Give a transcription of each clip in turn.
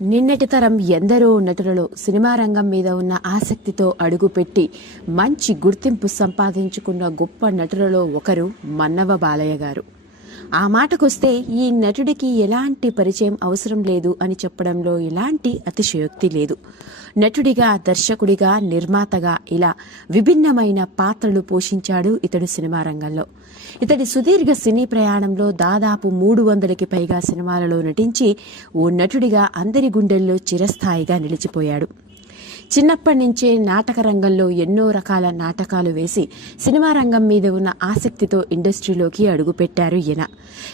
నిన్నటి తరం ఎందరో నటులలో సినిమా రంగం మీద ఉన్న ఆసక్తితో అడుగుపెట్టి మంచి గుర్తింపు సంపాదించుకున్న గొప్ప నటులలో ఒకరు మన్నవ బాలయ్య గారు. ఆ మాటకొస్తే ఈ నటుడికి ఎలాంటి పరిచయం అవసరం లేదు అని చెప్పడంలో ఎలాంటి అతిశయోక్తి లేదు. నటుడిగా దర్శకుడిగా నిర్మాతగా ఇలా విభిన్నమైన పాత్రలు పోషించాడు ఇతడు సినిమా రంగంలో. ఇతడి సుదీర్ఘ సినీ ప్రయాణంలో దాదాపు మూడు వందలకి పైగా సినిమాలలో నటించి ఓ నటుడిగా అందరి గుండెల్లో చిరస్థాయిగా నిలిచిపోయాడు. చిన్నప్పటి నుంచే నాటక రంగంలో ఎన్నో రకాల నాటకాలు వేసి సినిమా రంగం మీద ఉన్న ఆసక్తితో ఇండస్ట్రీలోకి అడుగుపెట్టారు ఈయన.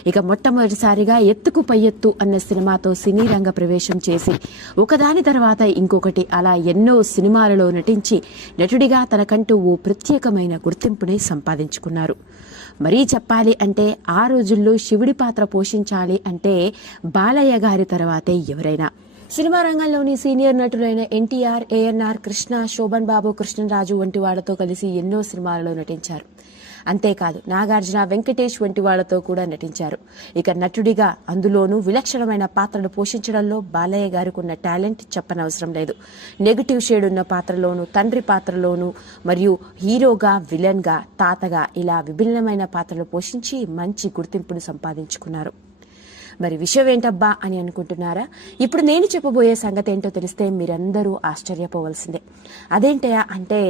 ఇక మొట్టమొదటిసారిగా ఎత్తుకు పై ఎత్తు అన్న సినిమాతో సినీ రంగ ప్రవేశం చేసి ఒకదాని తర్వాత ఇంకొకటి అలా ఎన్నో సినిమాలలో నటించి నటుడిగా తనకంటూ ఓ ప్రత్యేకమైన గుర్తింపుని సంపాదించుకున్నారు. మరీ చెప్పాలి అంటే ఆ రోజుల్లో శివుడి పాత్ర పోషించాలి అంటే బాలయ్య గారి తర్వాతే ఎవరైనా. సినిమా రంగంలోని సీనియర్ నటులైన ఎన్టీఆర్ ఏఎన్ఆర్ కృష్ణ శోభన్ బాబు కృష్ణరాజు వంటి వాళ్ళతో కలిసి ఎన్నో సినిమాలలో నటించారు. అంతేకాదు నాగార్జున వెంకటేష్ వంటి వాళ్ళతో కూడా నటించారు. ఇక నటుడిగా అందులోనూ విలక్షణమైన పాత్రలు పోషించడంలో బాలయ్య గారికి ఉన్న టాలెంట్ చెప్పనవసరం లేదు. నెగటివ్ షేడ్ ఉన్న పాత్రలోను తండ్రి పాత్రలోను మరియు హీరోగా విలన్గా తాతగా ఇలా విభిన్నమైన పాత్రలు పోషించి మంచి గుర్తింపును సంపాదించుకున్నారు. మరి విషయం ఏంటబ్బా అని అనుకుంటున్నారా? ఇప్పుడు నేను చెప్పబోయే సంగతి ఏంటో తెలిస్తే మీరందరూ ఆశ్చర్యపోవలసిందే. అదేంటయా అంటే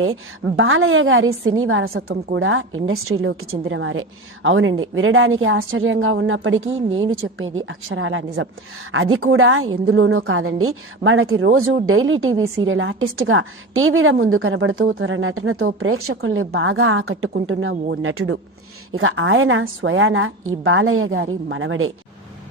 బాలయ్య గారి సినీ వారసత్వం కూడా ఇండస్ట్రీలోకి చెందినవారే అవునండి వినడానికి ఆశ్చర్యంగా ఉన్నప్పటికీ నేను చెప్పేది అక్షరాల నిజం. అది కూడా ఎందులోనో కాదండి మనకి రోజు డైలీ టీవీ సీరియల్ ఆర్టిస్ట్గా టీవీల ముందు కనబడుతూ తన నటనతో ప్రేక్షకుల్ని బాగా ఆకట్టుకుంటున్న ఓ నటుడు. ఇక ఆయన స్వయాన ఈ బాలయ్య గారి మనవడే.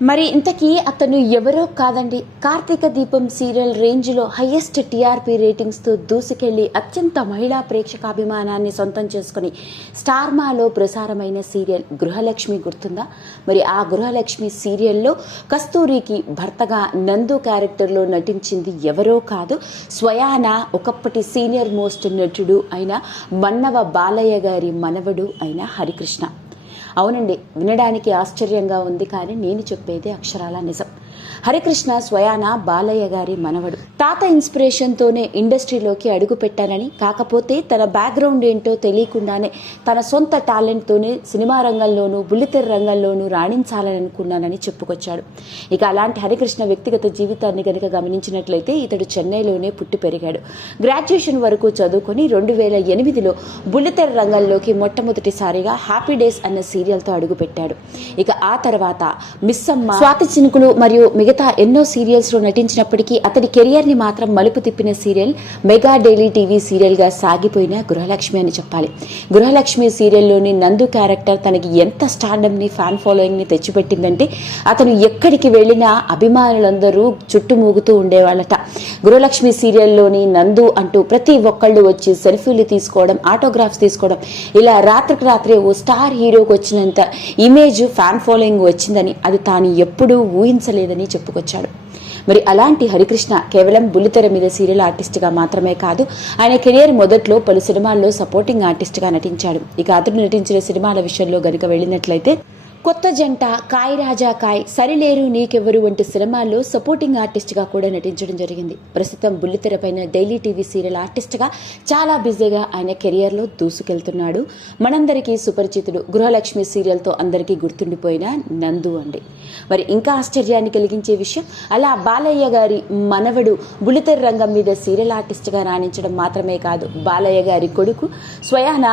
మరి ఇంతకీ అతను ఎవరో కాదండి. కార్తీక దీపం సీరియల్ రేంజ్లో హయ్యెస్ట్ టీఆర్పీ రేటింగ్స్తో దూసుకెళ్ళి అత్యంత మహిళా ప్రేక్షకాభిమానాన్ని సొంతం చేసుకుని స్టార్మాలో ప్రసారమైన సీరియల్ గృహలక్ష్మి గుర్తుందా? మరి ఆ గృహలక్ష్మి సీరియల్లో కస్తూరికి భర్తగా నందు క్యారెక్టర్లో నటించింది ఎవరో కాదు. స్వయాన ఒకప్పటి సీనియర్ మోస్ట్ నటుడు అయిన మన్నవ బాలయ్య గారి మనవడు అయిన హరికృష్ణ. అవునండి వినడానికి ఆశ్చర్యంగా ఉంది కానీ నేను చెప్పేది అక్షరాల నిజం. హరికృష్ణ స్వయాన బాలయ్య గారి మనవడు. తాత ఇన్స్పిరేషన్తోనే ఇండస్ట్రీలోకి అడుగు పెట్టానని కాకపోతే తన బ్యాక్గ్రౌండ్ ఏంటో తెలియకుండానే తన సొంత టాలెంట్తోనే సినిమా రంగంలోనూ బుల్లితెర రంగంలోనూ రాణించాలని అనుకున్నానని చెప్పుకొచ్చాడు. ఇక అలాంటి హరికృష్ణ వ్యక్తిగత జీవితాన్ని గనుక గమనించినట్లయితే ఇతడు చెన్నైలోనే పుట్టి పెరిగాడు. గ్రాడ్యుయేషన్ వరకు చదువుకొని రెండు వేల ఎనిమిదిలో బుల్లితెర రంగంలోకి మొట్టమొదటిసారిగా హ్యాపీ డేస్ అన్న సీరియల్తో అడుగుపెట్టాడు. ఇక ఆ తర్వాత మిస్సమ్మ స్వాతి చినుకులు మరియు మిగతా ఎన్నో సీరియల్స్లో నటించినప్పటికీ అతని కెరియర్ని మాత్రం మలుపు తిప్పిన సీరియల్ మెగా డైలీ టీవీ సీరియల్గా సాగిపోయిన గృహలక్ష్మి అని చెప్పాలి. గృహలక్ష్మి సీరియల్లోని నందు క్యారెక్టర్ తనకి ఎంత స్టాండమ్ని ఫ్యాన్ ఫాలోయింగ్ని తెచ్చిపెట్టిందంటే అతను ఎక్కడికి వెళ్ళినా అభిమానులందరూ చుట్టుమూగుతూ ఉండేవాళ్ళట. గృహలక్ష్మి సీరియల్లోని నందు అంటూ ప్రతి ఒక్కళ్ళు వచ్చి సెల్ఫీలు తీసుకోవడం ఆటోగ్రాఫ్స్ తీసుకోవడం ఇలా రాత్రికి రాత్రే ఓ స్టార్ హీరోకి వచ్చినంత ఇమేజ్ ఫ్యాన్ ఫాలోయింగ్ వచ్చిందని అది తాను ఎప్పుడూ ఊహించలేదని చెప్పుకొచ్చాడు. మరి అలాంటి హరికృష్ణ కేవలం బుల్లితెర మీద సీరియల్ ఆర్టిస్ట్గా మాత్రమే కాదు ఆయన కెరియర్ మొదట్లో పలు సినిమాల్లో సపోర్టింగ్ ఆర్టిస్ట్గా నటించాడు. ఇక అతడు నటించిన సినిమాల విషయంలో గనుక వెళ్ళినట్లయితే కొత్త జంట కాయ్ రాజా కాయ్ సరిలేరు నీకెవ్వరు వంటి సినిమాల్లో సపోర్టింగ్ ఆర్టిస్ట్గా కూడా నటించడం జరిగింది. ప్రస్తుతం బుల్లితెరపైన డైలీ టీవీ సీరియల్ ఆర్టిస్ట్గా చాలా బిజీగా ఆయన కెరియర్లో దూసుకెళ్తున్నాడు. మనందరికీ సుపరిచితుడు గృహలక్ష్మి సీరియల్తో అందరికీ గుర్తుండిపోయిన నందు అండి. మరి ఇంకా ఆశ్చర్యాన్ని కలిగించే విషయం అలా బాలయ్య గారి మనవడు బుల్లితెర రంగం మీద సీరియల్ ఆర్టిస్ట్గా రాణించడం మాత్రమే కాదు బాలయ్య గారి కొడుకు స్వయాన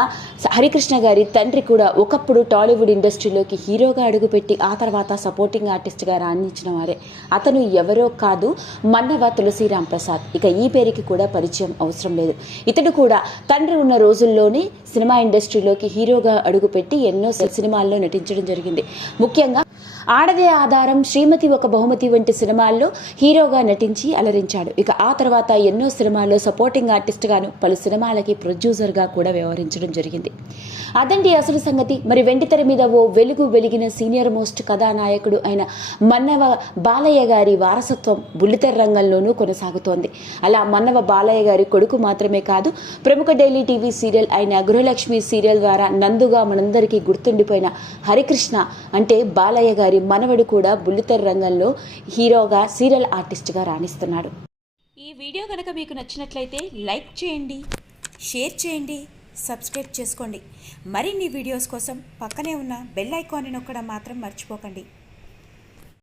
హరికృష్ణ గారి తండ్రి కూడా ఒకప్పుడు టాలీవుడ్ ఇండస్ట్రీలోకి హీరోగా అడుగుపెట్టి ఆ తర్వాత సపోర్టింగ్ ఆర్టిస్ట్గా రాణించిన వారే. అతను ఎవరో కాదు మన్నవ తులసిరామ్ ప్రసాద్. ఇక ఈ పేరుకి కూడా పరిచయం అవసరం లేదు. ఇతడు కూడా తండ్రి ఉన్న రోజుల్లోనే సినిమా ఇండస్ట్రీలోకి హీరోగా అడుగుపెట్టి ఎన్నో సినిమాల్లో నటించడం జరిగింది. ముఖ్యంగా ఆడదే ఆధారం శ్రీమతి ఒక బహుమతి వంటి సినిమాల్లో హీరోగా నటించి అలరించాడు. ఇక ఆ తర్వాత ఎన్నో సినిమాల్లో సపోర్టింగ్ ఆర్టిస్ట్గాను పలు సినిమాలకి ప్రొడ్యూసర్గా కూడా వ్యవహరించడం జరిగింది. అదండి అసలు సంగతి. మరి వెండితెర మీద ఓ వెలుగు వెలిగిన సీనియర్ మోస్ట్ కథానాయకుడు అయిన మన్నవ బాలయ్య గారి వారసత్వం బుల్లితెర రంగంలోనూ కొనసాగుతోంది. అలా మన్నవ బాలయ్య గారి కొడుకు మాత్రమే కాదు ప్రముఖ డైలీ టీవీ సీరియల్ అయిన గృహలక్ష్మి సీరియల్ ద్వారా నందుగా మనందరికీ గుర్తుండిపోయిన హరికృష్ణ అంటే బాలయ్య గారి మరి మనవడు కూడా బుల్లితెర రంగంలో హీరోగా సీరియల్ ఆర్టిస్ట్గా రాణిస్తున్నాడు. ఈ వీడియో కనుక మీకు నచ్చినట్లయితే లైక్ చేయండి షేర్ చేయండి సబ్స్క్రైబ్ చేసుకోండి. మరిన్ని వీడియోస్ కోసం పక్కనే ఉన్న బెల్ ఐకాన్ని నొక్కడం మాత్రం మర్చిపోకండి.